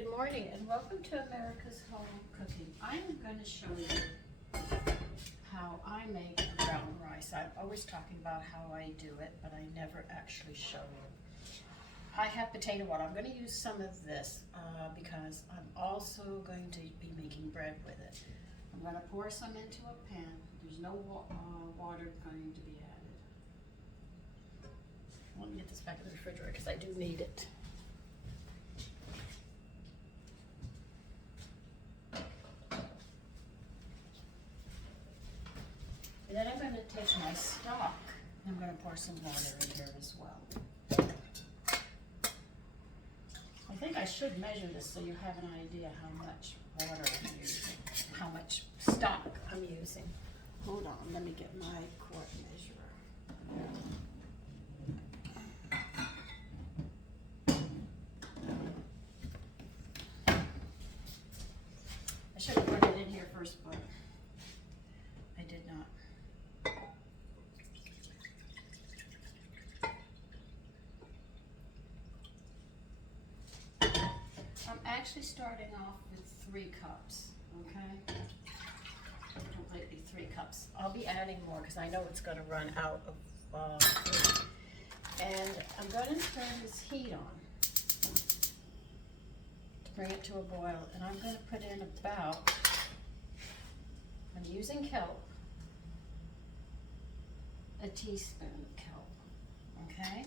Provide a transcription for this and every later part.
Good morning and welcome to America's Home Cooking. I am going to show you how I make brown rice. I'm always talking about how I do it, but I never actually show you. I have potato water. I'm going to use some of this because I'm also going to be making bread with it. I'm going to pour some into a pan. There's no water going to be added. Let me get this back in the refrigerator because I do need it. And then I'm going to take my stock and I'm going to pour some water in here as well. I think I should measure this so you have an idea how much water I'm using, how much stock I'm using. Hold on, let me get my quart measurer. I should have put it in here first, but I did not. I'm actually starting off with 3 cups, okay? Completely 3 cups. I'll be adding more because I know it's going to run out of food. And I'm going to turn this heat on to bring it to a boil. And I'm going to put in about, I'm using kelp, a teaspoon of kelp, okay?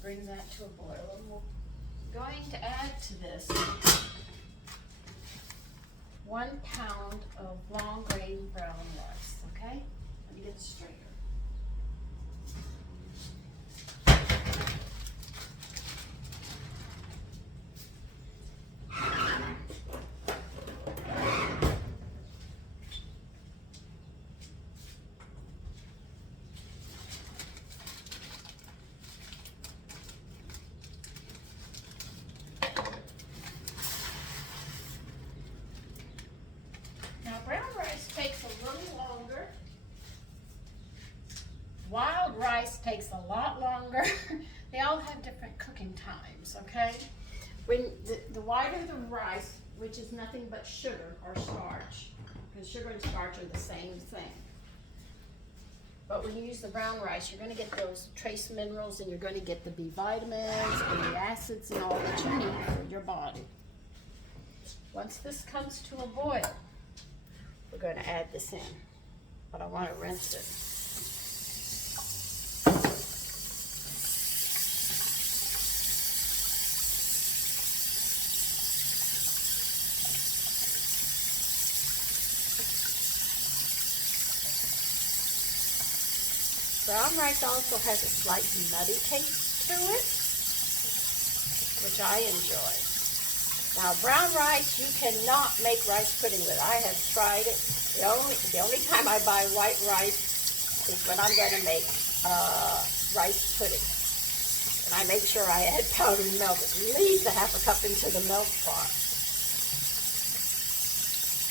Bring that to a boil, and we're going to add to this 1 pound of long grain brown rice, okay? Let me get it straighter. Brown rice takes a little longer. Wild rice takes a lot longer. They all have different cooking times, okay? When the whiter the rice, which is nothing but sugar or starch, because sugar and starch are the same thing. But when you use the brown rice, you're going to get those trace minerals and you're going to get the B vitamins and the acids and all that you need for your body. Once this comes to a boil, we're going to add this in, but I want to rinse it. Brown rice also has a slight nutty taste to it, which I enjoy. Now, brown rice, you cannot make rice pudding with. I have tried it. The only time I buy white rice is when I'm going to make rice pudding. And I make sure I add powdered milk, at least a ½ cup into the milk pot.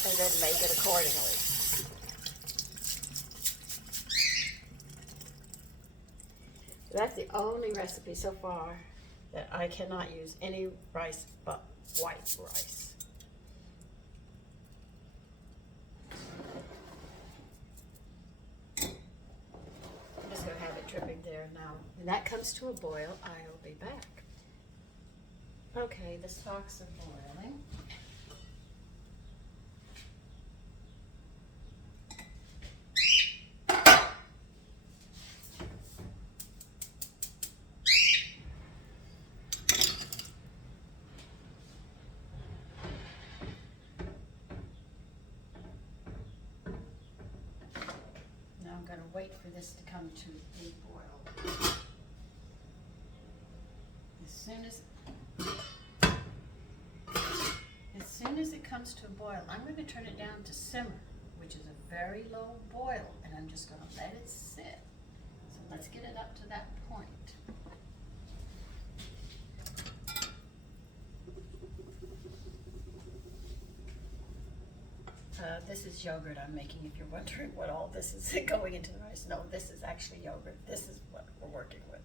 And then make it accordingly. That's the only recipe so far that I cannot use any rice but white rice. I'm just going to have it dripping there now. When that comes to a boil, I'll be back. Okay, the stocks are boiling. I'm going to wait for this to come to a boil. As soon as it comes to a boil, I'm going to turn it down to simmer, which is a very low boil, and I'm just going to let it sit. So let's get it up to that point. This is yogurt I'm making, if you're wondering what all this is going into the rice. No, this is actually yogurt. This is what we're working with.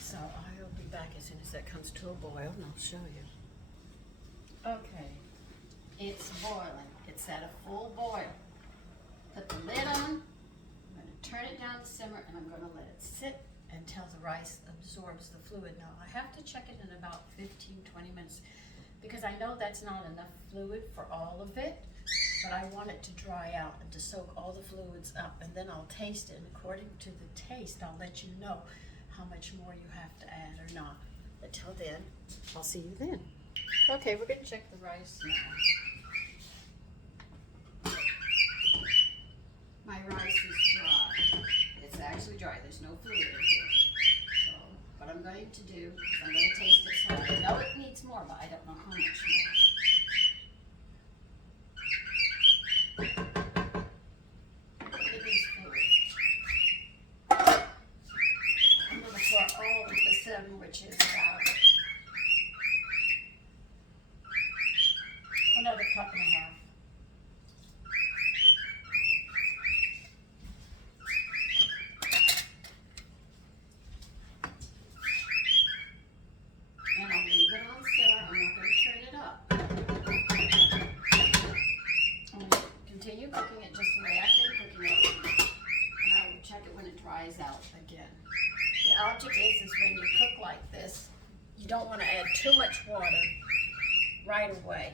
So I'll be back as soon as that comes to a boil, and I'll show you. Okay, it's boiling. It's at a full boil. Put the lid on. I'm going to turn it down to simmer, and I'm going to let it sit until the rice absorbs the fluid. Now, I have to check it in about 15-20 minutes because I know that's not enough fluid for all of it, but I want it to dry out and to soak all the fluids up, and then I'll taste it, and according to the taste, I'll let you know how much more you have to add or not. Until then, I'll see you then. Okay, we're going to check the rice now. My rice is dry. It's actually dry. There's no fluid in here. So what I'm going to do is I'm going to taste it. So I know it needs more, but I don't know how much more. It needs fluid. I'm going to pour all of this in, which is about another cup and a half. And I'll leave it on simmer. I'm not going to turn it up. I'm going to continue cooking it just the way I've been cooking it. And I will check it when it dries out again. The object is when you cook like this, you don't want to add too much water right away,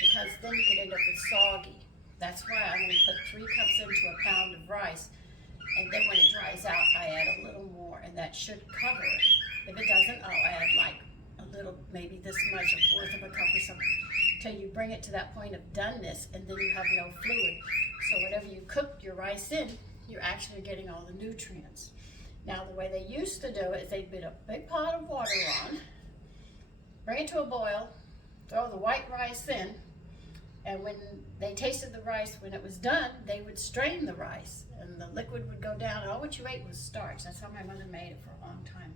because then you could end up with soggy. That's why I'm going to put 3 cups into a pound of rice, and then when it dries out, I add a little more, and that should cover it. If it doesn't, I'll add like a little, maybe this much, a fourth of a cup or something, till you bring it to that point of doneness, and then you have no fluid. So whatever you cook your rice in, you're actually getting all the nutrients. Now, the way they used to do it is they'd put a big pot of water on, bring it to a boil, throw the white rice in, and when they tasted the rice, when it was done, they would strain the rice, and the liquid would go down. All what you ate was starch. That's how my mother made it for a long time.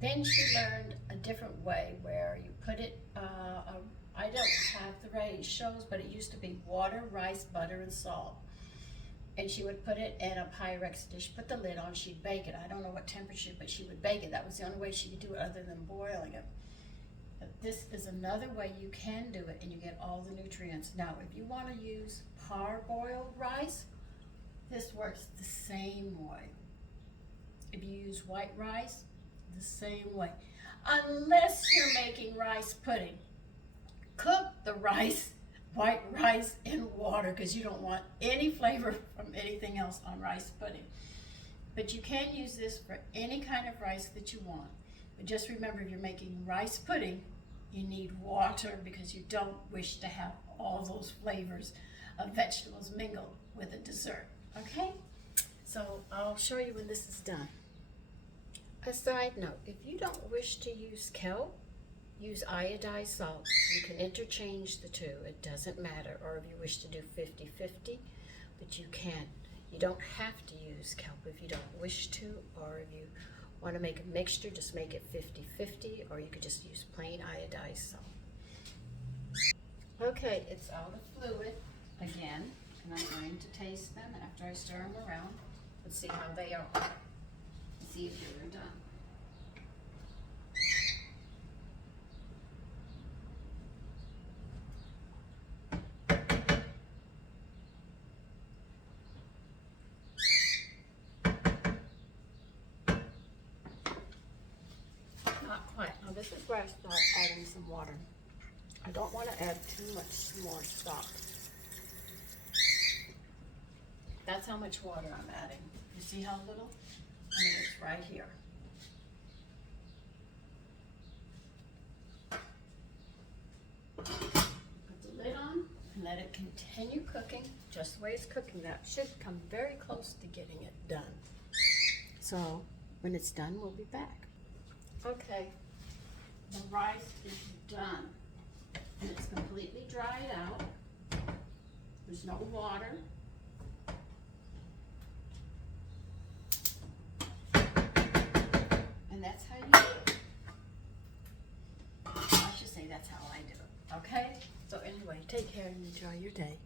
Then she learned a different way where you put it, I don't have the ratios, but it used to be water, rice, butter, and salt. And she would put it in a Pyrex dish, put the lid on, she'd bake it. I don't know what temperature, but she would bake it. That was the only way she could do it other than boiling it. But this is another way you can do it, and you get all the nutrients. Now, if you want to use parboiled rice, this works the same way. If you use white rice, the same way. Unless you're making rice pudding. Cook the rice, white rice in water, because you don't want any flavor from anything else on rice pudding. But you can use this for any kind of rice that you want. But just remember, if you're making rice pudding, you need water, because you don't wish to have all those flavors of vegetables mingled with a dessert. Okay? So I'll show you when this is done. A side note, if you don't wish to use kelp, use iodized salt. You can interchange the two. It doesn't matter. Or if you wish to do 50-50, but you can. You don't have to use kelp if you don't wish to, or if you want to make a mixture, just make it 50-50, or you could just use plain iodized salt. Okay, it's out of fluid again, and I'm going to taste them after I stir them around. Let's see how they are. Let's see if they're done. Not quite. Now this is where I start adding some water. I don't want to add too much more stock. That's how much water I'm adding. You see how little? I mean, it's right here. Put the lid on and let it continue cooking just the way it's cooking. That should come very close to getting it done. So when it's done, we'll be back. Okay, the rice is done. And it's completely dried out. There's no water. okay? So anyway, take care and enjoy your day.